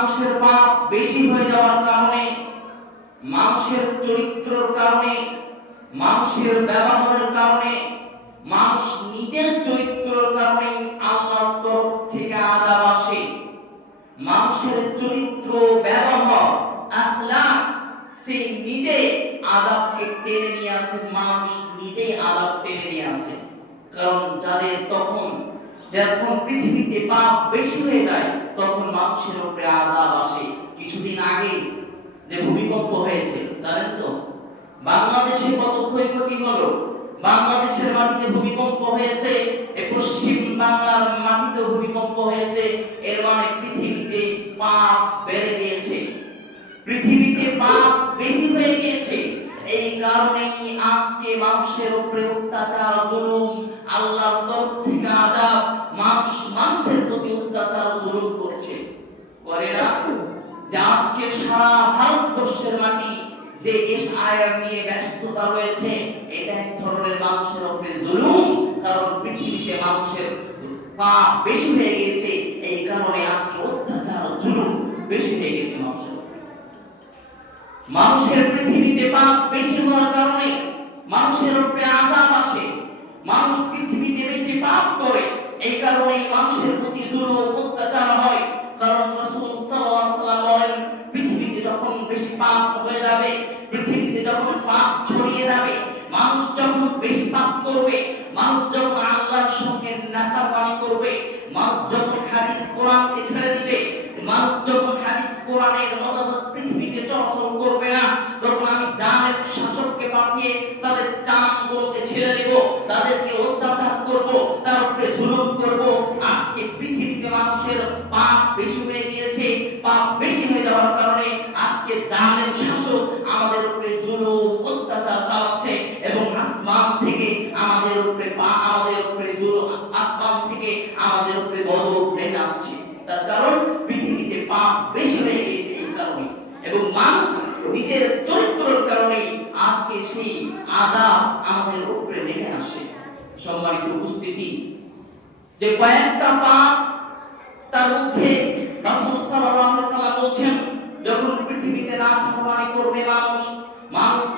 মানুষের পাপ বেশি হয়ে যাওয়ার কারণে, মানুষের চরিত্রের কারণে, মানুষের ব্যবহারের কারণে, মানুষ নিজের চরিত্রের কারণে আল্লাহর তরফ থেকে আযাব আসে। মানুষের চরিত্র, ব্যবহার, আখলাক সে নিজে আযাবকে টেনে নিয়ে আসে, মানুষ নিজেই আযাব টেনে নিয়ে আসে। কারণ যাদের যখন পৃথিবীতে পাপ বেশি হয়ে যায় তখন মানুষের উপরে আযাব আসে। কিছুদিন আগে যে ভূমিকম্প হয়েছে জানেন তো, বাংলাদেশে কত ক্ষয়ক্ষতি হলো। বাংলাদেশের মাটিতে ভূমিকম্প হয়েছে, পশ্চিম বাংলার মাটিতে ভূমিকম্প হয়েছে। এর মানে পৃথিবীতে পাপ বেড়ে গিয়েছে, পৃথিবীতে পাপ বেশি হয়ে গিয়েছে। এই কারণেই আজকে মানুষের উপরে অত্যাচার, জুলুম, আল্লাহর তরফ থেকে আযাব, মানুষের প্রতি অত্যাচার, জুলুম করছে, করে না? যে আজকে সারা ভারতবর্ষের মাটি যে আয়াত নিয়ে ব্যস্ততা রয়েছে, এটা এক ধরনের মানুষের উপরে জুলুম। কারণ পৃথিবীতে মানুষের পাপ বেশি হয়ে গিয়েছে, এই কারণে আজকে অত্যাচার, জুলুম বেশি হয়ে গেছে মানুষের পৃথিবীতে পাপ বেশি হওয়ার কারণে মানুষের উপরে আযাব আসে। মানুষ পৃথিবীতে বেশি পাপ করে, এই কারণেই মানুষের প্রতি জুলুম, অত্যাচার হয়। কারণ রাসূল সাল্লাল্লাহু আলাইহি ওয়াসাল্লাম বলেন, পৃথিবীতে যখন বেশি পাপ হয়ে যাবে, পৃথিবীতে যখন পাপ ছড়িয়ে যাবে, মানুষ যখন বেশি পাপ করবে, মানুষ যখন আল্লাহর সঙ্গে নাফরমানি করবে, মানুষ যখন হাদিস কোরআনকে ছেড়ে দিবে, মানুষ যখন হাদিস কোরআনের মতামত পৃথিবীতে চর্চা করবে না, তখন আমি জালেম শাসককে পাঠিয়ে তাদের চামগুলোকে ছেড়ে দেব, তাদেরকে অত্যাচার করব, তার উপরে জুলুম করব। আজকে পৃথিবীতে মানুষের পাপ বেশি হয়ে গিয়েছে, পাপ বেশি হয়ে যাওয়ার কারণে আজকে জালেম শাসক আমাদের উপরে জুলুম, অত্যাচার চালাচ্ছে এবং আসমান থেকে আমাদের উপরে জুলুম, আসমান থেকে আমাদের উপরে গজব নেমে আসছে। তার কারণ পৃথিবীতে পাপ বেশি হয়ে গিয়েছে এই কারণে, এবং মানুষ নিজের চরিত্রের কারণে আজকে সেই আযাব আমাদের উপরে নেমে আসে। সম্মানিত উপস্থিতি, যে কয়েকটা পাপ তার মধ্যে রাসূল সাল্লাল্লাহু আলাইহি ওয়াসাল্লাম বলেছেন, যখন পৃথিবীতে নাফরমানি করবে মানুষ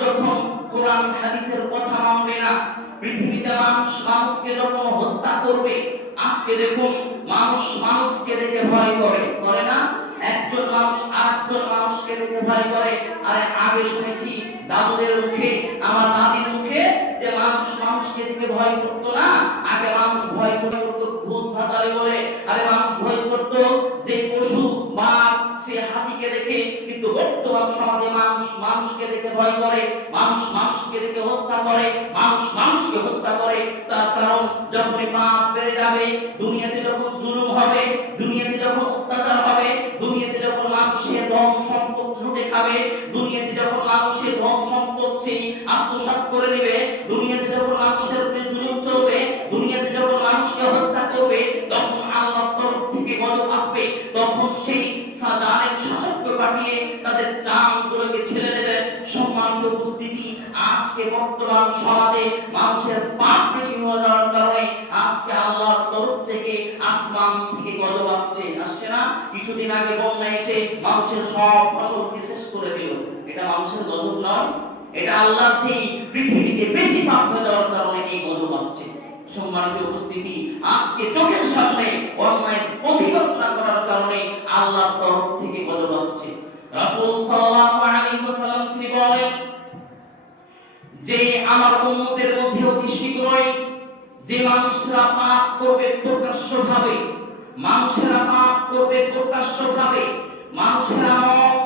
যখন কোরআন হাদিসের কথা মানবে না, পৃথিবীতে মানুষকে যখন হত্যা করবে। আজকে দেখুন মানুষকে দেখে ভয় করে না? একজন মানুষ আরেকজন মানুষকে দেখে ভয় করে। আরে আগে শুনেছি দাদুদের মুখে, আমার দাদির মুখে, যে মানুষকে দেখে ভয় করতো না। আগে মানুষ ভয় করতো ভূত ভাতালে বলে, আরে মানুষ ভয় করতো যে পশু বাঘ, সে হাতিকে দেখে। কিন্তু বর্তমান সমাজে মানুষকে দেখে ভয় করে, মানুষকে দেখে হত্যা করে, মানুষকে হত্যা করে। তার কারণ যখনই পাপ বেড়ে যাবে, দুনিয়াতে যখন জুলুম হবে, দুনিয়াতে যখন অত্যাচার হবে, দুনিয়াতে যখন মানুষের ধন সম্পদ লুটে খাবে, দুনিয়াতে যখন মানুষের ধন সম্পদ সেই আত্মসাৎ করে নেবে, দুনিয়াতে যখন মানুষের উপরে জুলুম চলবে, দুনিয়াতে যখন মানুষকে হত্যা করবে, তখন আল্লাহর তরফ থেকে গজব আসবে। তখন সেই জালেম শাসককে পাঠিয়ে তাদের চামগুলোকে ছেড়ে দেবে। সম্মানিত উপস্থিতি, আজকে বর্তমান সমাজে মানুষের পাপ বেশি হয়ে যাওয়ার কারণে আজকে আল্লাহর তরফ থেকে, আসমান থেকে গজব আসছে না? কিছুদিন আগে বন্যা এসে মানুষের সব ফসলকে শেষ করে দিল। এটা মানুষের গজব নয়, এটা আল্লাহ সেই পৃথিবীতে বেশি পাপ হয়ে যাওয়ার কারণে এই গজব আসছে। সম্মানিত উপস্থিতি, আজকে চোখের সামনে অন্যায় প্রতিবাদ না করার কারণে আল্লাহর তরফ থেকে গজব আসছে। রাসূল সাল্লাল্লাহু আলাইহি ওয়াসাল্লাম তিনি বলেন যে আমার উম্মতের মধ্যে অতি শীঘ্রই যে মানুষরা পাপ করবে প্রকাশ্যভাবে, মানুষেরা মদ,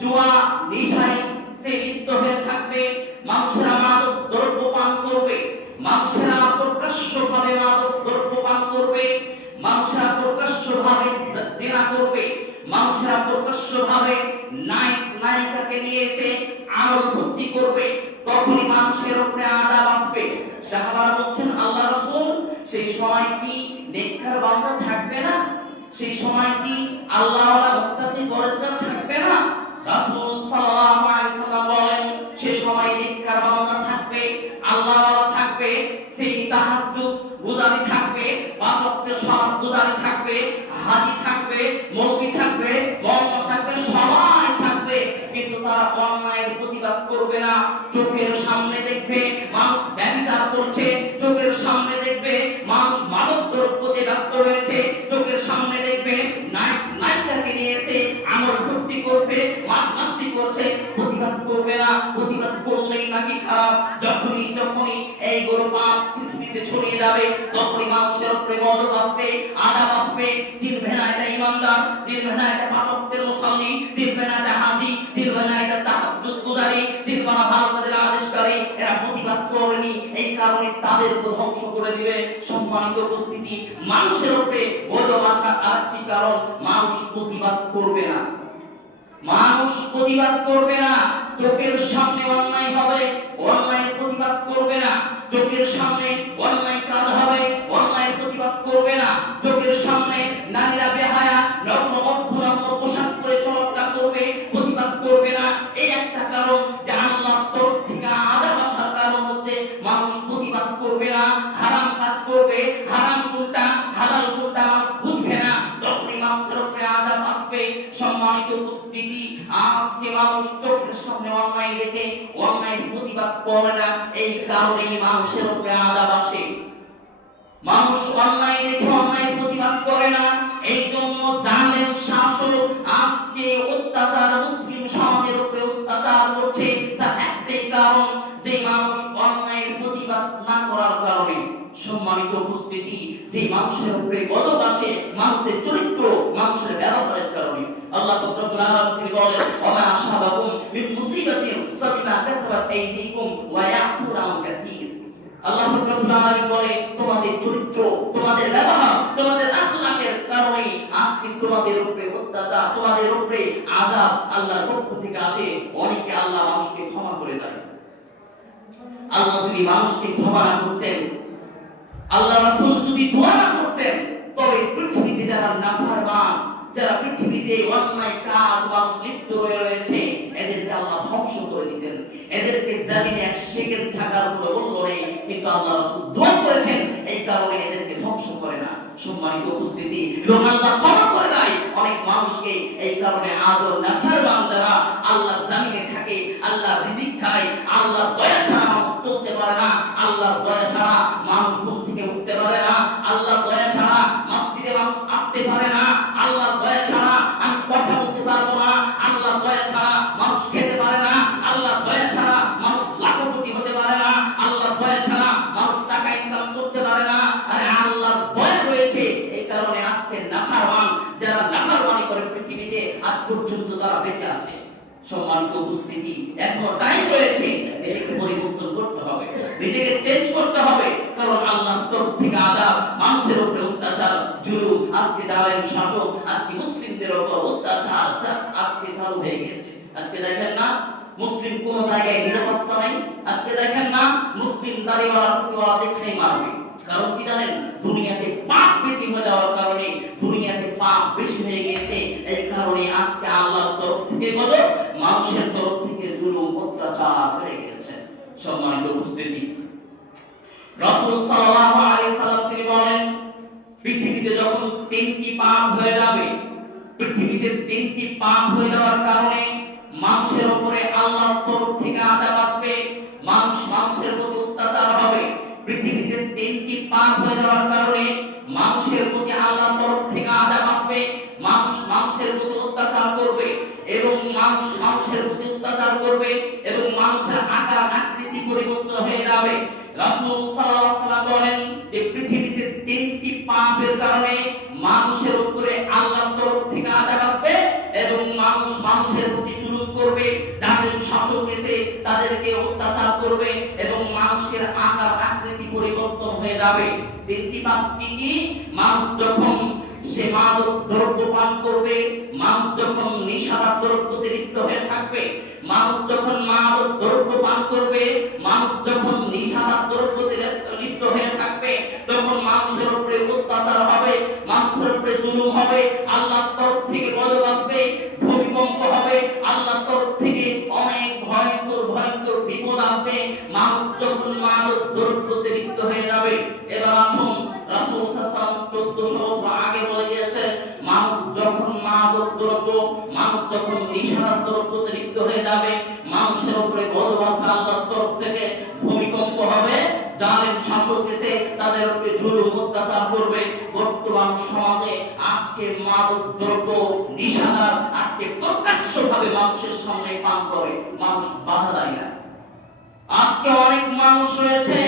জুয়া, নেশায় সে লিপ্ত হয়ে থাকবে, মানুষেরা মাদক দ্রব্য পান করবে, মানুষেরা প্রকাশ্যভাবে মাদক দ্রব্য পান করবে, মানুষেরা প্রকাশ্যভাবে জিনা করবে, মানুষেরা প্রকাশ্যভাবে নায়িকাকে নিয়ে এসে আমল ভর্তি করবে। তখনই মানুষের উপরে আযাব আসবে। সাহাবারা বলছেন, আল্লাহ রাসূল, সেই সময় কি নেককার বান্দা থাকবে না? সেই সময় কি আল্লাহওয়ালা মুত্তাকি পরহেজগার থাকবে না? রাসূল সাল্লাল্লাহু আলাইহি ওয়াসাল্লাম বলেন, সেই সময় নেককার বান্দা থাকবে, আল্লাহওয়ালা থাকবে, সেই তাহাজ্জুদ গুজারি থাকবে, পাঁচ ওয়াক্তের সালাত গুজারি থাকবে, হাজী থাকবে, মুরব্বি থাকবে, করবে না। চোখের সামনে দেখবে মানুষ ব্যভিচার করছে, চোখের সামনে দেখবে মানুষ মাদক দ্রব্যতে ব্যস্ত রয়েছে, চোখের সামনে দেখবে নায়িকাকে নিয়ে এসে আমল ভর্তি করবে, মাস্তি করছে, প্রতিবাদ করবে না। প্রতিবাদ করলেই নাকি খারাপ। যখনই এইগুলো পাপ পৃথিবীতে ছড়িয়ে যাবে, তখনই মানুষের উপরে গজব আসবে, আযাব আসবে। চিনবে না এটা ইমানদার, চিনবে না এটা পাঁচওয়াক্তের মুসল্লি, চিনবে না এটা হাজী, চিনবে না এটা তাহাজ্জুদ গুজারি, চিনবে না ভালো কাজের আদেশকারী। এরা প্রতিবাদ করেনি, এই কারণে তাদের ধ্বংস করে দিবে। সম্মানিত উপস্থিতি, মানুষের উপরে গজব আসার আরেকটি কারণ, মানুষ প্রতিবাদ করবে না। মানুষ প্রতিবাদ করবে না। চোখের সামনে অন্যায় হবে, অন্যায় প্রতিবাদ করবে না। চোখের সামনে অন্যায় কাজ হবে, অন্যায় প্রতিবাদ করবে না। চোখের সামনে নারীরা বেহায়া নগ্ন অর্ধনগ্ন পোশাক পরে চলাফেরা করবে, প্রতিবাদ করবে না। এই একটা কারণ যে আল্লাহর তরফ থেকে আযাব আসার কারণ হচ্ছে মানুষ প্রতিবাদ করবে না। হারাম কাজ করবে, হারাম কোনটা হালাল কোনটা মানুষ বুঝবে না, তখনই মানুষের উপরে আযাব আসবে। সম্মানিত উপস্থিতি, আজকে মানুষ চোখের সামনে অন্যায় দেখে অন্যায় প্রতিবাদ করে না, এই কারণেই মানুষের উপরে আযাব আসে। মানুষ অন্যায় দেখে অন্যায় প্রতিবাদ করে না, এই জন্য জালেম শাসক আজকে অত্যাচার মুসলিম সমাজের উপরে অত্যাচার করছে। তার একটাই কারণ, যে মানুষ অন্যায়ের প্রতিবাদ না করার কারণে। সম্মানিত উপস্থিতি, যে মানুষের উপরে গজব আসে মানুষের চরিত্র, মানুষের ব্যবহারের কারণে। আল্লাহ রাব্বুল আলামিন বলেন, ওয়া আশাবাকুম মিন মুসিবাতিন ফাবিমা কাসাবাত আইদিকুম ওয়া ইয়াফু আন কাসীর। আল্লাহ রাব্বুল আলামিন বলে, তোমাদের চরিত্র, তোমাদের ব্যবহার, তোমাদের আখলাকের কারণে আজকে তোমাদের উপরে অত্যাচার, তোমাদের উপরে আযাব আল্লাহর পক্ষ থেকে আসে। অনেকে আল্লাহ মানুষকে ক্ষমা করে দেয়। আল্লাহ যদি মানুষকে ক্ষমা না করতেন, আল্লাহ রাসূল যদি দোয়া না করতেন, তবে পৃথিবীতে যারা নাফরমান, যারা পৃথিবীতে অন্যায় কাজ মানুষ লিপ্ত হয়ে রয়েছে, এদেরকে আল্লাহ ধ্বংস করে দিতেন। এদেরকে জামিনে এক সেকেন্ড থাকার উপরে বলল নেই, কিন্তু আল্লাহ রাসূল দোয়া করেছেন, এই কারণে এদেরকে ধ্বংস করে না। সম্মানিত উপস্থিতি, এবং আল্লাহ ক্ষমা করে দেয় অনেক মানুষকে। এই কারণে আজও নাফরমান যারা আল্লাহর জামিনে থাকে, আল্লাহর রিজিক খায়, আল্লাহর দয়া ছাড়া মানুষ চলতে পারে না, আল্লাহর দয়া ছাড়া মানুষ ঘুম থেকে উঠতে পারে না, আল্লাহর দয়া ছাড়া মসজিদে মানুষ আসতে পারে না, আল্লাহর দয়া ছাড়া আমি কথা বলতে পারবো না, আল্লাহর দয়া ছাড়া মানুষ খেতে পারে না, আল্লাহর দয়া ছাড়া মানুষ লাখপতি হতে পারে না, আল্লাহর দয়া ছাড়া মানুষ টাকা ইনকাম করতে পারে না। আরে আল্লাহর দয়া রয়েছে, এই কারণে আজকে নাফরমান যারা নাফরমানি করে পৃথিবীতে আজ পর্যন্ত তারা বেঁচে আছে। সম্মানিত উপস্থিতি, এখনো টাইম রয়েছে, নিজেকে পরিবর্তন করতে হবে, নিজেকে চেঞ্জ করতে হবে। কারণ আল্লাহর তরফ থেকে আযাব, মানুষের উপরে অত্যাচার, জুলুম, আজকে জালেম শাসক, আজকে মুসলিমদের উপর অত্যাচার আজকে চালু হয়ে গেছে। আজকে দেখেন না মুসলিম কোন জায়গায় নিরাপত্তা নেই। আজকে দেখেন না মুসলিম দাড়িওয়ালা টুপিওয়ালা দেখলেই মারবে। কারণ কি জানেন, দুনিয়াতে পাপ বেশি হয়ে যাওয়ার কারণে, দুনিয়াতে পাপ বেশি হয়ে গেছে, এই কারণে আজকে আল্লাহর তরফ থেকে গজব, মানুষের তরফ থেকে জুলুম অত্যাচার হয়ে গেছে। সম্মানিত উপস্থিতি, রাসূল সাল্লাল্লাহু আলাইহি সাল্লাম তিনি বলেন, পৃথিবীতে যখন তিনটি পাপ হয়ে যাবে, পৃথিবীতে তিনটি পাপ হয়ে যাওয়ার কারণে মানুষের উপরে আল্লাহর তরফ থেকে আযাব আসবে, মানুষের প্রতি অত্যাচার হবে। পৃথিবীতে তিনটি পাপ হয়ে যাওয়ার কারণে মানুষের প্রতি আল্লাহর তরফ থেকে আযাব আসবে, মানুষের প্রতি অত্যাচার করবে, এবং মানুষের প্রতি অত্যাচার করবে, এবং মানুষের আকার আকৃতি পরিবর্তন হয়ে যাবে। রাসূল সাল্লাল্লাহু আলাইহি ওয়াসাল্লাম বলেন যে পৃথিবীতে তিনটি পাপের কারণে মানুষের উপরে আল্লাহর তরফ থেকে আযাব আসবে, এবং মানুষের প্রতি জুলুম করবে, যাদের শাসক এসে তাদেরকে অত্যাচার করবে, এবং মানুষের আকার আকৃতি পরিবর্তন হয়ে যাবে। তিনটি পাপ কি? মানুষ যখন সে মাদক দ্রব্য পান করবে, মানুষ যখন নিশাদার দ্রব্যতে লিপ্ত হয়ে থাকবে, মানুষ যখন মাদক দ্রব্য পান করবে, মানুষ যখন নিশাদার দ্রব্যতে লিপ্ত হয়ে থাকবে, তখন মানুষের উপরে অত্যাচার হবে, মানুষের উপরে জুলুম হবে, আল্লাহর তরফ থেকে গজব আসবে, ভূমিকম্প হবে, আল্লাহর তরফ থেকে অনেক ভয়ঙ্কর বিপদ আসবে, মানুষ যখন মাদক দ্রব্যতে লিপ্ত হয়ে যাবে। এবার আসুন, রাসূল সাল্লাল্লাহু আলাইহি ওয়াসাল্লাম 1400 বছর আগে বলে গিয়েছে, মানুষ যখন মাদক দ্রব্য, মানুষ যখন নিশানার দ্রব্যতে লিপ্ত হয়ে যাবে, মানুষের উপরে গজব আসবে আল্লাহর তরফ থেকে, ভূমিকম্প হবে, জালেম শাসক এসে তাদের উপরে জুলুম অত্যাচার করবে। বর্তমান সমাজে আজকে মাদক দ্রব্য নিশানার আজকে প্রকাশ্যভাবে মানুষের সামনে পান করে, মানুষ বাধা দেয় না। আজকে অনেক মানুষ রয়েছে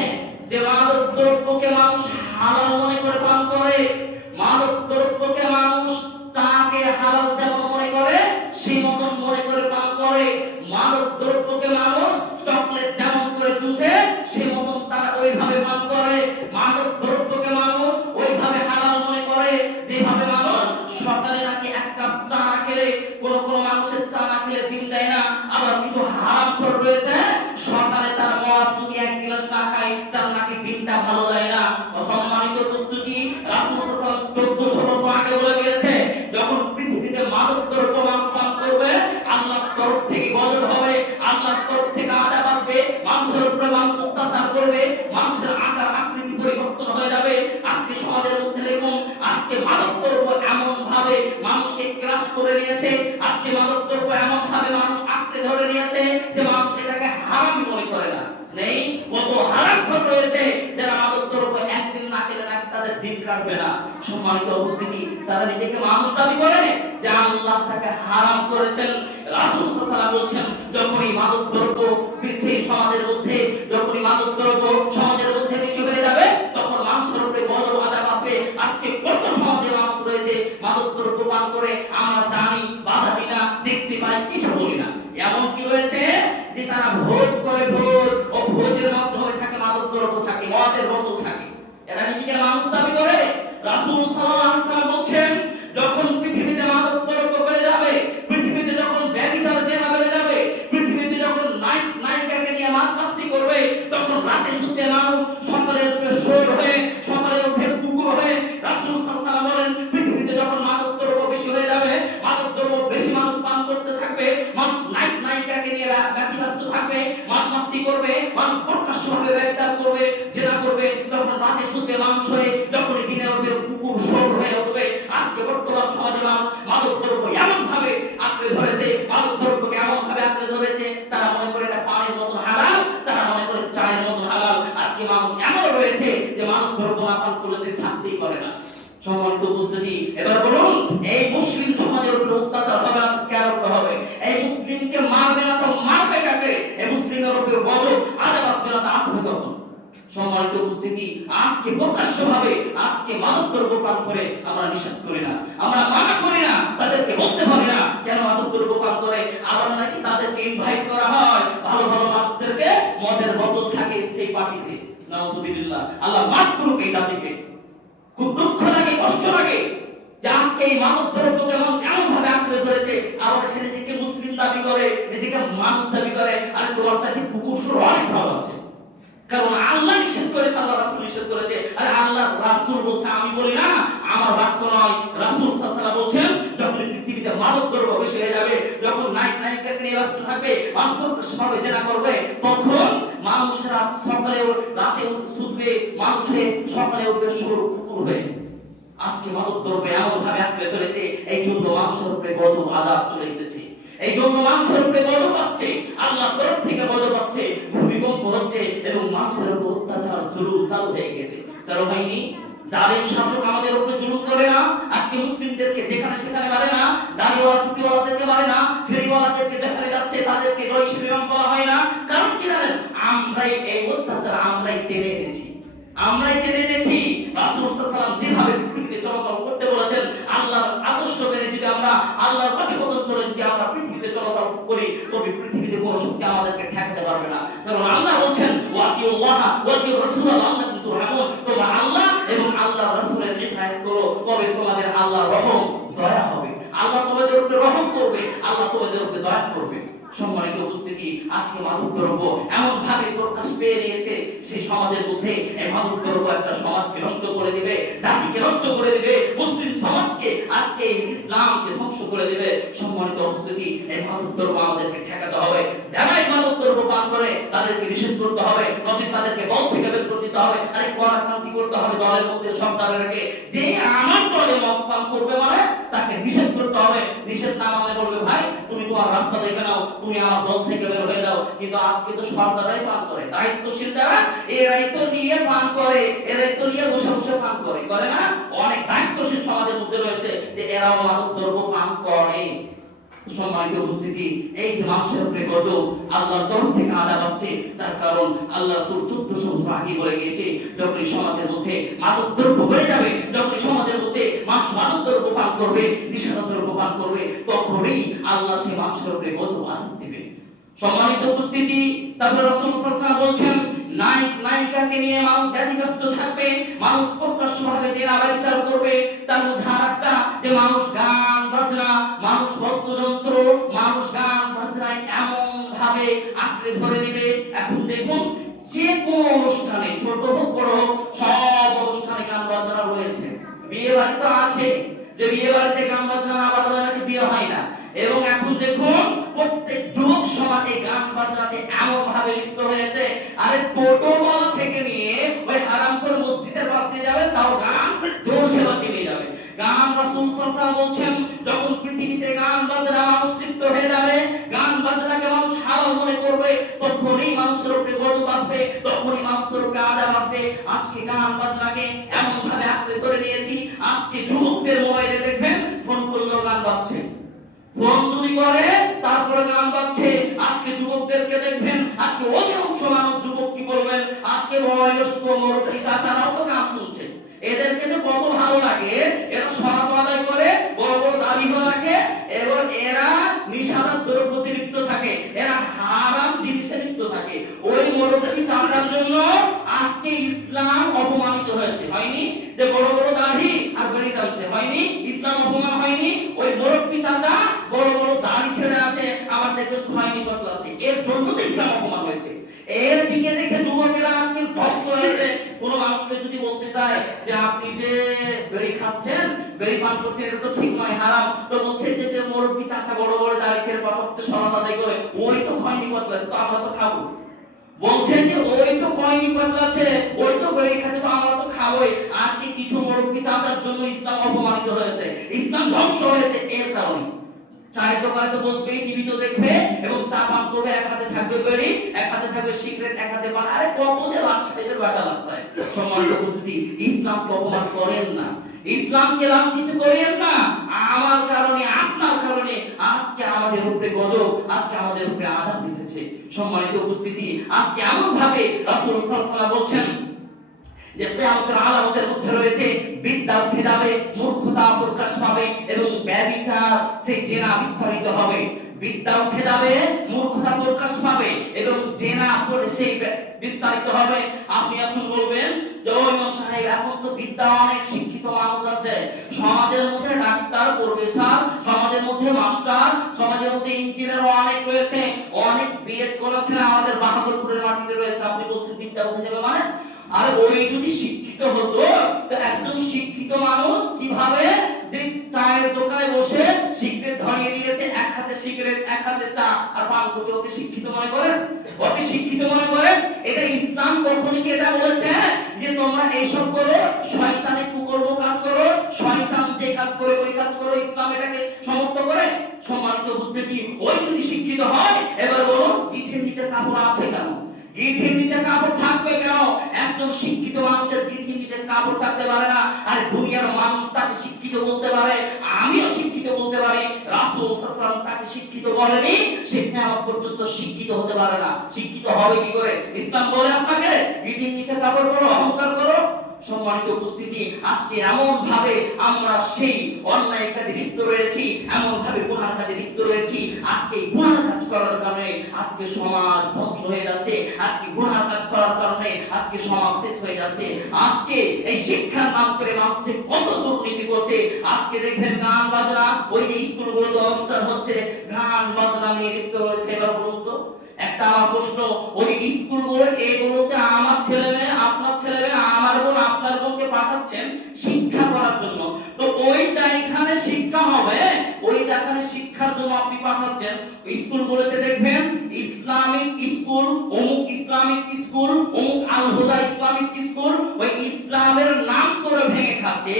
যে মাদক দ্রব্যকে মানুষ হালাল মনে করে পান করে, মাদক দ্রব্যকে মানুষ চাকে হালাল যেমন মনে করে সেই মতন মনে করে পান করে, মাদক দ্রব্যকে মানুষ চকলেট যেমন করে চুষে সেই মতন তারা ওইভাবে পান করে, মাদক দ্রব্যকে মানুষ ওইভাবে হালাল মনে করে যেভাবে মানুষ সকালে নাকি এক কাপ চা না খেলে, কোন মানুষের চা না খেলে দিন যায় না। আবার কিছু হারামখোর রয়েছে, সকালে তার মদ যদি এক গ্লাস না খায় তার নাকি দিনটা ভালো যায় না। অসম্মানিত প্রস্তুতি রাসূল সাল্লাল্লাহু আলাইহি ওয়াসাল্লাম 1400 বছর আগে বলে গিয়েছে, যখন পৃথিবীতে মাদক দ্রব্য মানুষ পান করবে আল্লাহর তরফ থেকে গজব হবে, আল্লাহর তরফ থেকে আযাব আসবে, মানুষের উপরে মানুষ অত্যাচার করবে, মানুষের আকার আকৃতি পরিবর্তন হয়ে যাবে। আজকে সমাজের মধ্যে দেখুন, আজকে মাদক দ্রব্য এমন ভাবে মানুষকে ক্রাশ করে নিয়েছে, আজকে মাদক দ্রব্য এমন ভাবে মানুষ আঁকড়ে ধরে নিয়েছে যে মানুষ এটাকে হারাম মনে করে না। নেই কত হারামখোর রয়েছে যারা মাদক দ্রব্য একদিন না খেলে নাকি তাদের দিন কাটবে না। সম্মানিত উপস্থিতি, তারা নিজেকে মানুষ দাবি করে যে আল্লাহ তাকে হারাম করেছেন। রাসূল সাল্লাল্লাহু আলাইহি ওয়াসাল্লাম বলছেন, যখনই মাদক দ্রব্য সেই সমাজের মধ্যে, যখনই মাদক দ্রব্য সমাজের মধ্যে বেশি হয়ে যাবে তখন মানুষের উপরে গজব আযাব আসবে। আজকে কত সমাজে মানুষ রয়েছে মাদক দ্রব্য পান করে, আমরা জানি, বাধা দিই না, দেখতে পাই, কিছু বলি না। এমন কি রয়েছে যে তারা ভোজ করে, ভোজ ও ভোজের মাধ্যমে থাকে মাদক দ্রব্য থাকে, মদের বোতল থাকে, এরা নিজেকে মানুষ দাবি করে। রাসূল সাল্লাল্লাহু আলাইহি ওয়াসাল্লাম বলেন, যখন পৃথিবীতে মাদক দ্রব্য বেড়ে যাবে, পৃথিবীতে যখন ব্যভিচার জেনা বেড়ে যাবে, পৃথিবীতে যখন নায়িকাকে নিয়ে মাতমাস্তি করবে, তখন রাতে শুতে মানুষ সকালে উঠে শোর হয়ে, সকালে উঠে কুকুর হয়ে। রাসূল সাল্লাল্লাহু আলাইহি ওয়াসাল্লাম বলেন, পৃথিবীতে যখন মাদক দ্রব্য বেশি হয়ে যাবে, মাদক দ্রব্য বেশি মানুষ পান করতে থাকবে, মানুষ নায়িকাকে নিয়ে ব্যতিব্যস্ত থাকবে, মাতমাস্তি করবে, মানুষ প্রকাশ্যভাবে ব্যভিচার করবে, জেনা করবে, তখন রাতে শুতে মানুষ হয়ে, যখন দিনে উঠবে কুকুর শোর হয়ে উঠবে। আজকে বর্তমান সমাজে মানুষ মাদক দ্রব্য এমন ভাবে আঁকড়ে ধরেছে, মাদক দ্রব্যকে এমন ভাবে আঁকড়ে ধরেছে, তারা মনে করে এটা পানির মতন হালাল, তারা মনে করে চায়ের মতন হালাল। আজকে মানুষ এমন রয়েছে যে মাদক দ্রব্য না পান করলে শান্তি করে না। সম্মানিত উপস্থিতি, এবার বলুন, এই মুসলিম সমাজের উপরে অত্যাচার হবে না কেন হবে? এই মুসলিমকে মারবে না তো মারবে কাকে? এই মুসলিমের উপরে গজব আযাব আসবে না তো আসবে কখন? সম্মানিত উপস্থিতি, আজকে প্রকাশ্যভাবে আজকে মাদক দ্রব্য পান করে আমরা নিষেধ করি না, আমরা মানা করি না, তাদেরকে বলতে পারি না কেন মাদক দ্রব্য পান করে। আবার নাকি তাদেরকে ইনভাইট করা হয়, ভালো ভালো মানুষদেরকে মদের বোতল থাকে সেই পার্টিতে। নাউজুবিল্লাহ, আল্লাহ মাফ করুক এই জাতিকে। খুব দুঃখ লাগে, কষ্ট লাগে যে আজকে এই মাদক দ্রব্য এমন ভাবে আঁকড়ে ধরেছে, আবার সে নিজেকে মুসলিম দাবি করে, নিজেকে মানুষ দাবি করে। আর তোমার চাকরি কুকুর সুর অনেক ভালো আছে, কারণ আল্লাহ নিষেধ করেছে, আল্লাহ রাসূল নিষেধ করেছে। আর আল্লাহ রাসূল বলছে, আমি বলি না, আমার বাক্য নয়। রাসূল সাল্লাল্লাহু আলাইহি ওয়াসাল্লাম বলছেন, যখন পৃথিবীতে মাদক দ্রব্য বেশি হয়ে যাবে, যখন নায়িকাকে নিয়ে ব্যস্ত থাকবে, মানুষভাবে জেনা করবে, তখন মানুষেরা সকালে রাতে শুধবে, মানুষে সকালে উঠবে সুর কুকুর হয়ে। আজকে মাদক দ্রব্য এমন ভাবে আঁকড়ে ধরেছে, এই জন্য মানুষের উপরে গজব আযাব চলে এসেছে, এই জন্য মানুষের উপরে গজব আসছে, আল্লাহর তরফ থেকে গজব আসছে, ভূমিকম্প হচ্ছে এবং মানুষের উপর অত্যাচার জুলুম চালু হয়ে গেছে। চালু হয়নি? জালেম শাসক আমাদের উপরে জুলুম করে না? আজকে মুসলিমদেরকে যেখানে সেখানে মারে না, দাড়িওয়ালা টুপিওয়ালাদেরকে মারে না, ফেরিওয়ালাদেরকে যেখানে যাচ্ছে তাদেরকে রয়সী বিমান করা হয় না? কারণ কি জানেন? আমরাই এই অত্যাচার আমরাই টেনে এনেছি, আমরাই টেনে এনেছি। রাসূল সাল্লাল্লাহু আলাইহি ওয়াসাল্লাম যেভাবে পৃথিবীতে চলাচল করতে বলেছেন, আল্লাহর আদর্শ মেনে যদি আমরা, আল্লাহর কথোপকথন চলে যদি আমরা পৃথিবীতে চলাচল করি, তবে পৃথিবীতে কোনো শক্তি আমাদেরকে ঠেকাতে পারবে না। কারণ আল্লাহ বলেন, ওয়াতিউল্লাহ ওয়াতিউর রাসূল লাআল্লাকুম তুরহামুন, তোমরা আল্লাহ এবং আল্লাহর রাসূলের নির্ণয় করো, তবে তোমাদের আল্লাহর রহম দয়া হবে, আল্লাহ তোমাদের উপরে রহম করবে, আল্লাহ তোমাদের উপরে দয়া করবে। সম্মানিত উপস্থিতি, আজকে মাদক দ্রব্য এমন ভাবে প্রকাশ পেয়ে নিয়েছে, সেই সমাজের মধ্যে এই মাদক দ্রব্য একটা সমাজকে নষ্ট করে দিবে, জাতিকে নষ্ট করে দিবে, মুসলিম সমাজকে, আজকে ইসলামকে ধ্বংস করে দিবে। সম্মানিত উপস্থিতি, এই মাদক দ্রব্য আমাদেরকে ঠেকাতে হবে। যারা এই মাদক দ্রব্য পান করে তাদেরকে নিষেধ করতে হবে, নচেৎ তাদেরকে দল থেকে বের করে দিতে হবে। আরে কড়াক্রান্তি করতে হবে দলের মধ্যে, সব দলেরকে যে আমার দলে মদ পান করবে মানে তাকে নিষেধ করতে হবে। নিষেধ না মানলে বলবে ভাই তুমি তোমার রাস্তা দেখে নাও, তুমি আমার দল থেকে বের হয়ে যাও। কিন্তু আজকে তো সরকাররাই পান করে, দায়িত্বশীল যারা এরাই তো নিয়ে পান করে, এরাই তো নিয়ে বসে বসে পান করে, করে না? অনেক দায়িত্বশীল সমাজের মধ্যে রয়েছে যে এরাও মাদক দ্রব্য পান করে। সম্মানিত উপস্থিতি, এই যে মানুষের উপরে গজব আল্লাহর তরফ থেকে আযাব আসছে, তার কারণ আল্লাহ রাসূল 1400 বছর আগে বলে গিয়েছে, যখন সমাজের মধ্যে মাদক দ্রব্য বেড়ে যাবে, যখন সমাজের মধ্যে মানুষ মাদক দ্রব্য পান করবে, নিষিদ্ধ দ্রব্য পান করবে, তখনই আল্লাহ সেই মানুষের উপরে গজব আযাব দেবে। সম্মানিত উপস্থিতি, তারপর রাসূল সাল্লাল্লাহু আলাইহি ওয়াসাল্লাম বলছেন, নায়ক নায়িকাকে নিয়ে মানুষ ব্যতিব্যস্ত থাকবে, মানুষ প্রকাশ্যভাবে দিন আবিচার করবে। তার মধ্যে আরেকটা যে মানুষ গান বাজনা, মানুষ বাদ্যযন্ত্র, মানুষ গান বাজনায় এমন ভাবে আঁকড়ে ধরে নেবে। এখন দেখুন যে কোন অনুষ্ঠানে, ছোট হোক বড় হোক, সব অনুষ্ঠানে গান বাজনা রয়েছে। বিয়ে বাড়ি তো আছে, যে বিয়ে বাড়িতে গান বাজনা না বাজালে নাকি বিয়ে হয় না। এবং এখন দেখুন প্রত্যেক যুবক সমাজে গান বাজনাতে এমন ভাবে লিপ্ত হয়েছে। আরে টোটোওয়ালা থেকে নিয়ে ওই হারামখোর মসজিদের পাশে যাবে, তাও গান জোরসে বাজিয়ে যাবে। গান রাসূল সাল্লাল্লাহু আলাইহি ওয়াসাল্লাম বলছেন, যখন পৃথিবীতে গান বাজনা মানুষ লিপ্ত হয়ে যাবে, গান বাজনাকে মানুষ হালাল মনে করবে, তখনই মানুষের উপরে গজব আসবে, তখনই মানুষের উপরে আযাব আসবে। আজকে গান বাজনাকে এমন ভাবে আঁকড়ে ধরে নিয়েছি, আজকে যুবকদের মোবাইলে দেখবেন ফোন করলেও গান বাজছে, ফোন যদি করে তারপরে গান বাজছে। আজকে যুবকদেরকে দেখবেন, আজকে অধিকাংশ মানুষ যুবক কি বলবেন, আজকে বয়স্ক মুরব্বি চাচারাও তো গান শুনছে। এদেরকে যে কত ভালো লাগে, এরা সনাত আদায় করে, বড় বড় দাড়িও রাখে, এবং এরা নিশাদার দ্রব্যতে লিপ্ত থাকে, এরা হারাম জিনিসে লিপ্ত থাকে। ওই মুরব্বি চাচার জন্য আজকে ইসলাম অপমানিত হয়েছে, হয়নি? যে বড় বড় দাড়ি আর গড়ি টানছে, হয়নি? ইসলাম অপমান হয়নি? ওই মুরব্বি চাচা বড় বড় দাড়ি ছেড়ে আছে, আবার দেখবেন খয়নি পাতলা আছে, এর জন্য তো ইসলাম অপমান হয়েছে। এর দিকে দেখে যুবকেরা আজকে ভক্ত হয়েছে। কোন মানুষকে যদি বলতে চায় যে আপনি যে বেড়ি খাচ্ছেন, বেড়ি পান করছেন, এটা তো ঠিক নয়, হারাম, তো বলছে যে যে মুরব্বি চাচা বড় বড় দাড়ি ছেড়ে পাঠকতে সনাত আদায় করে, ওই তো খয়নি পাতলা আছে, তো আমরা তো খাবো। বলছেন যে ওই তো খয়নি পাতলা আছে, ওই তো বেড়ি খাচ্ছে, তো আমরা তো খাবোই। আজকে কিছু মুরব্বি চাচার জন্য ইসলাম অপমানিত হয়েছে, ইসলাম ধ্বংস হয়েছে এর কারণে। চায়ের দোকানে তো বসবে, টিভি তো দেখবে, এবং চা পান করবে, এক হাতে থাকবে বেড়ি, এক হাতে থাকবে সিগারেট, এক হাতে পান। আরে কত যে লাশাইদের বাটা লাশায়। সম্মানিত উপস্থিতি, ইসলামকে অপমান করেন না, ইসলামকে লাঞ্ছিত করেন না। আমার কারণে, আপনার কারণে আজকে আমাদের উপরে গজব, আজকে আমাদের উপরে আযাব এসেছে। সম্মানিত উপস্থিতি, আজকে এমন ভাবে রাসূল সাল্লাল্লাহু আলাইহি ওয়াসাল্লাম বলছেন যে কিয়ামতের আলামতের মধ্যে রয়েছে বিদ্যা উঠে যাবে, মূর্খতা প্রকাশ পাবে, এবং ব্যভিচার, সেই জেনা বিস্তারিত হবে। বিদ্যা উঠে যাবে, মূর্খতা প্রকাশ পাবে, এবং জেনা সেই বিস্তারিত হবে। আপনি এখন বলবেন যে ওই সাহেব, এখন তো বিদ্যা অনেক শিক্ষিত মানুষ আছে সমাজের মধ্যে, ডাক্তার, প্রফেসর, সমাজের মধ্যে মাস্টার, সমাজের মধ্যে ইঞ্জিনিয়ার অনেক রয়েছে, অনেক বিএড করেছেন আমাদের বাহাদুরপুরের মাটিতে রয়েছে। আপনি বলছেন বিদ্যা উঠে যাবে মানে? আর ওই যদি শিক্ষিত হতো, তো একজন শিক্ষিত মানুষ কিভাবে যে চায়ের দোকানে বসে সিগারেট ধরিয়ে দিয়েছে, এক হাতে সিগারেট, এক হাতে চা আর পান করছে, ওকে শিক্ষিত মনে করেন? ওকে শিক্ষিত মনে করেন? এটা ইসলাম কখনো কি এটা বলেছে যে তোমরা এইসব করো, শয়তানের কুকর্ম কাজ করো, শয়তান যে কাজ করে ওই কাজ করো? ইসলাম এটাকে সমর্থন করে? সম্মানিত উপস্থিতি, ওই যদি শিক্ষিত হয়, এবার বলো গিঠের নিচে কাপড় আছে কেন? গিঠের নিচে কাপড় থাকবে কেন? একজন শিক্ষিত মানুষের গিঠের নিচে কাপড় থাকতে পারে না। আর দুনিয়ার মানুষ তাকে শিক্ষিত বলতে পারে, আমিও শিক্ষিত বলতে পারি, রাসূল সাল্লাল্লাহু আলাইহি ওয়াসাল্লাম তাকে শিক্ষিত বলেনি, সে কিয়ামত পর্যন্ত শিক্ষিত হতে পারে না। শিক্ষিত হবে কি করে? ইসলাম বলে আপনাকে গিঠের নিচে কাপড় পরো, অহংকার করো? সম্মানিত উপস্থিতি, আজকে এমন ভাবে আমরা সেই অন্যায় কাজে লিপ্ত রয়েছি, এমন ভাবে গুনাহ কাজে লিপ্ত রয়েছি, আজকে গুনাহ কাজ করার কারণে আজকে সমাজ ধ্বংস হয়ে যাচ্ছে, আজকে গুনাহ কাজ করার কারণে আজকে সমাজ শেষ হয়ে যাচ্ছে। আজকে এই শিক্ষার নাম করে মানুষ কত দুর্নীতি করছে। আজকে দেখবেন গান বাজনা, ওই যে স্কুলগুলোতে অনুষ্ঠান হচ্ছে, গান বাজনা নিয়ে লিপ্ত রয়েছে। এবার বলুন তো, একটা আমার প্রশ্ন, ওই স্কুলগুলো এগুলোতে আমার ছেলে মেয়ে, আপনার ছেলে মেয়ে, আমার বোন, আপনার বোনকে পাঠাচ্ছেন শিক্ষা করার জন্য, তো ওই জায়গায় শিক্ষা হবে, ওই জায়গায় শিক্ষার জন্য আপনি পাঠাচ্ছেন, স্কুলগুলোতে দেখবেন ইসলামিক স্কুল, অমুক ইসলামিক স্কুল, অমুক আল হুদা ইসলামিক স্কুল, ওই ইসলামের নাম করে ভেঙে খাচ্ছে।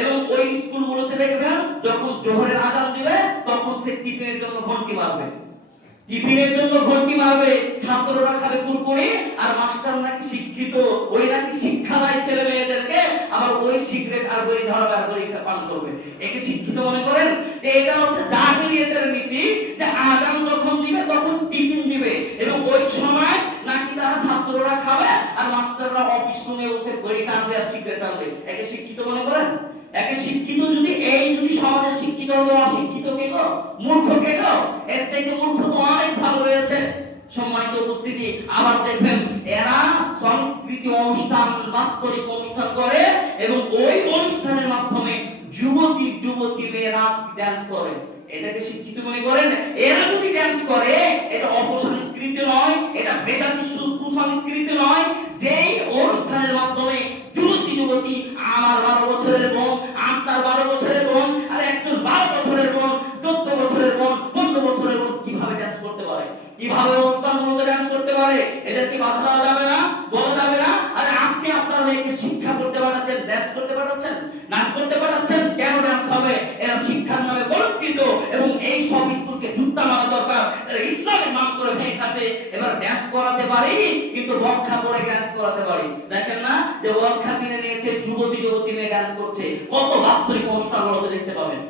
এবং ওই স্কুলগুলোতে দেখবেন যখন জোহরের আযান দিবে তখন সে টিফিনের জন্য ঘন্টি মারবে, টিফিনের জন্য ঘন্টি মারবে, ছাত্ররা খাবে কুরকুরে, আর মাস্টার নাকি শিক্ষিত, ওই নাকি শিক্ষা দেয় ছেলে মেয়েদেরকে, আবার ওই সিগারেট আর বড়ি ধরাবে আর বড়ি পান করবে। একে শিক্ষিত মনে করেন? যে এটা হচ্ছে জাহিলিয়াতের নীতি, যে আযান যখন দিবে তখন টিফিন দিবে, এবং ওই সময় নাকি তারা ছাত্ররা খাবে আর মাস্টাররা অফিস রুমে বসে বড়ি টানবে আর সিগারেট টানবে। একে শিক্ষিত মনে করেন? একে শিক্ষিত যদি সমাজের শিক্ষিত হলো, অশিক্ষিত কে গো? মূর্খ কে গো? এর চাইতে মূর্খ তো অনেক ভালো রয়েছে। সম্মানিত উপস্থিতি, আবার দেখবেন এরা সংস্কৃতি অনুষ্ঠান, বাৎসরিক অনুষ্ঠান করে এবং ওই অনুষ্ঠানের মাধ্যমে যুবতী মেয়েরা ডান্স করে। এটাকে শিক্ষিত মনে করেন? এরা যদি ডান্স করে এটা অপসংস্কৃতি নয়, এটা বেদাতি কুসংস্কৃতি নয়, যে অনুষ্ঠানের মাধ্যমে যুবতী আমার 12 বছরের বোন, আপনার 12 বছরের বোন, আর একজন 12 বছরের বোন, 14 বছরের বোন, 15 বছরের বোন কিভাবে ডান্স করতে পারে, কিভাবে অনুষ্ঠানগুলোতে ডান্স করতে পারে, এদেরকে বাধা দেওয়া যাবে না, বলা যাবে না। আরে আপনি আপনার মেয়েকে শিক্ষা করতে পাঠাচ্ছেন, ডান্স করতে পাঠাচ্ছেন, নাচ করতে পাঠাচ্ছেন, কেন ডান্স হবে? এরা শিক্ষার নামে কলঙ্কিত, এবং এই সব স্কুলকে জুতা মারা দরকার। এরা ইসলামের নাম করে ভেঙে খাচ্ছে। এবার ডান্স করাতে পারি, কিন্তু বরখা পরে ডান্স করাতে পারি। দেখেন না যে বরখা কিনে নিয়েছে, যুবতী মেয়ে ডান্স করছে। কত বাৎসরিক অনুষ্ঠানগুলোতে দেখতে পাবেন,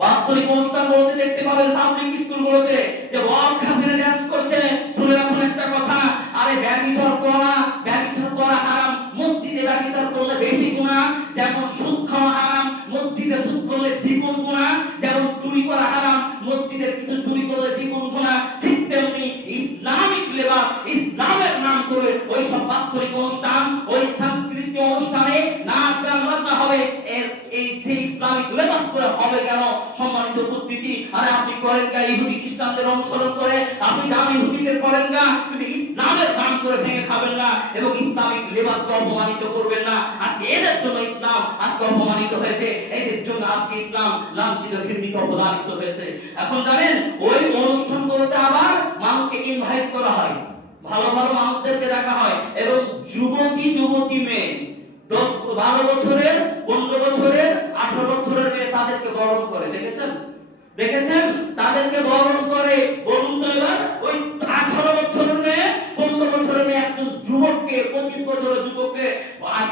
বাৎসরিক অনুষ্ঠানগুলোতে দেখতে পাবেন, পাবলিক স্কুলগুলোতে যে বরখা কিনে ডান্স করছে। শুনে রাখুন একটা কথা, আরে ব্যভিচার করা হারাম, মসজিদে ব্যভিচার করলে বেশি গুনাহ। যেমন সুদ খাওয়া হারাম, মসজিদে সুদ করলে দ্বিগুণ গুনাহ। যেমন চুরি করা হারাম, মসজিদে কিছু চুরি করলে দ্বিগুণ গুনাহ। ঠিক তেমনি ইসলামিক লেবাস, ইসলামের নাম করে ওই সব বাৎসরিক অনুষ্ঠান, ওই সাংস্কৃতিক অনুষ্ঠানে নাচ গান বাজনা হবে, এই সেই ইসলামিক লেবাস করে হবে কেন? সম্মানিত উপস্থিতি, আরে আপনি করেন কা ইহুদি খ্রিস্টানদের অনুসরণ করে, আপনি জান ইহুদিদের করেন না, কিন্তু ইসলামের নাম করে ভেঙে খাবেন না এবং ইসলামিক লেবাসকে অপমানিত করবেন না। আজকে এদের জন্য ইসলাম আজকে অপমানিত হয়েছে, এদের জন্য আজকে ইসলাম লাঞ্ছিত, ঘৃণিত, অপমানিত হয়েছে। এখন জানেন ওই অনুষ্ঠানগুলোতে আবার মানুষকে ইনভাইট করা হয়, ভালো ভালো মানুষদেরকে ডাকা হয়, এবং যুবতী মেয়ে 12 বছরের, 15 বছরের, 18 বছরের মেয়ে তাদেরকে বরণ করে। দেখেছেন তাদেরকে বরণ করে। বলুন তো এবার ওই 18 বছরের মেয়ে, 15 বছরের মেয়ে একজন যুবককে, 25 বছরের যুবককে,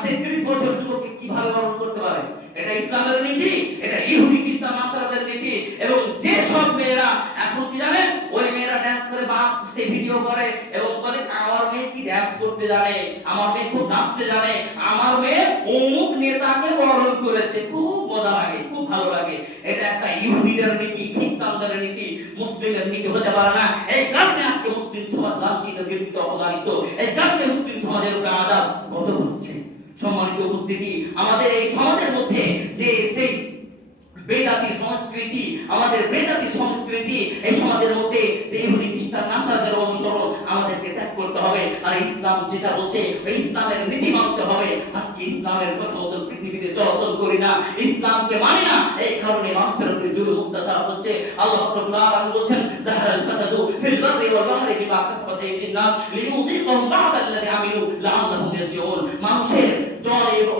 33 বছরের যুবককে কিভাবে বরণ করতে পারে? এটা ইসলামের নীতি, এটা ইহুদি খ্রিস্টান নাসারাদের নীতি। এবং যে সব মেয়েরা এখন কি জানেন, ওই মেয়েরা ডান্স করে বা সে ভিডিও করে এবং বলে আমার মেয়ে কি ডান্স করতে জানে, আমার মেয়ে খুব নাচতে জানে, আমার মেয়ে অমুক নেতাকে বরণ করেছে, খুব মজা লাগে, খুব ভালো লাগে। এটা একটা ইহুদিদের নীতি, খ্রিস্টানদের নীতি, মুসলিমের নীতি হতে পারে না। এই কারণে আজকে মুসলিম সমাজ লাঞ্ছিত, ঘৃণিত, অপমানিত। এই কারণে মুসলিম সমাজের উপরে আযাব গত হচ্ছে। সম্মানিত উপস্থিতি, আমাদের এই সমাজের মধ্যে যে সেই বেদাতি সংস্কৃতি, আমাদের বেদাতি সংস্কৃতি, এই সমাজের মধ্যে যে ইহুদি খ্রিস্টান নাসারাদের অনুসরণ আমাদেরকে ত্যাগ করতে হবে। আর ইসলাম যেটা বলছে ওই ইসলামের নীতি মানতে হবে। আজকে ইসলামের কথা মতো পৃথিবীতে চলাচল করি না, ইসলামকে মানি না, এই কারণে মানুষের উপরে জুলুম অত্যাচার হচ্ছে। আল্লাহ রাব্বুল আলামিন বলেন দাহারাল ফাসাদু ফিল বাররি ওয়াল বাহরি বিমা কাসাবাত আইদিন নাস লিইউযিকাহুম বা'দাল্লাযী আমিলু লাআল্লাহুম ইয়ারজিউন। মানুষের জলে এবং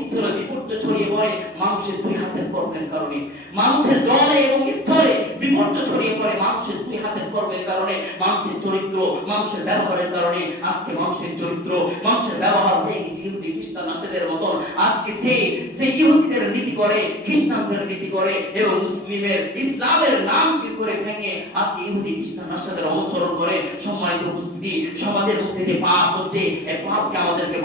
স্থলে বিপর্যয় ছড়িয়ে পড়ে মানুষের দুই হাতের কর্মের কারণে। মানুষের জলে এবং স্থলে বিপর্যয় ছড়িয়ে পড়ে মানুষের দুই হাতের কর্মের কারণে, মানুষের চরিত্র, মানুষের ব্যবহারের কারণে। আজকে মানুষের চরিত্র, মানুষের ব্যবহার হয়ে গেছে ইহুদি খ্রিস্টান নাসারাদের মতন। আজকে সেই ইহুদিদের নীতি করে, খ্রিস্টানদের নীতি করে এবং মুসলিমের ইসলামের নামকে করে ভেঙে আজকে ইহুদি খ্রিস্টান নাসারাদের অনুসরণ করে। সম্মানিত উপস্থিতি, সমাজের মধ্যে যে পাপ হচ্ছে, এই পাপকে আমাদেরকে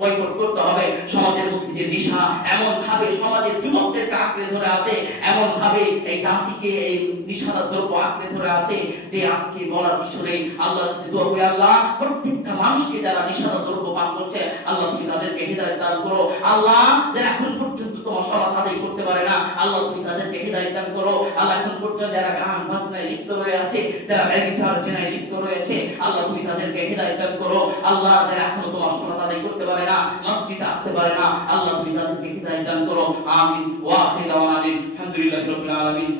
বয়কট করতে হবে। সমাজের মধ্যে যে নেশা এমন ভাবে সমাজের যুবকদেরকে আঁকড়ে ধরে আছে, এমন ভাবে এই জাতিকে এই নেশাদার দ্রব্য আঁকড়ে ধরে আছে যে আজকে বলার পিছনে আল্লাহর কাছে দোয়া করি, আল্লাহ প্রত্যেকটা মানুষকে যারা নেশাদার দ্রব্য পান করছে, আল্লাহ তুমি তাদেরকে হিদায়াত দান করো। আল্লাহ যারা এখন পর্যন্ত তোমার সালাত আদায় করতে পারে না, আল্লাহ তুমি তাদেরকে হিদায়াত দান করো। আল্লাহ এখন পর্যন্ত যারা গান বাজনায় লিপ্ত রয়ে আছে, যারা ব্যভিচার জেনায় লিপ্ত রয়েছে, আল্লাহ তুমি তাদেরকে হিদায়াত দান করো। আল্লাহ যারা এখনো তোমার সালাত আদায় করতে পারে না, মসজিদে আসতে পারে না, আল্লাহ তুমি তাদেরকে হিদায়াত দান করো। আমিন ওয়া আখিরু দাওয়ানা আলহামদুলিল্লাহি রাব্বিল আলামিন।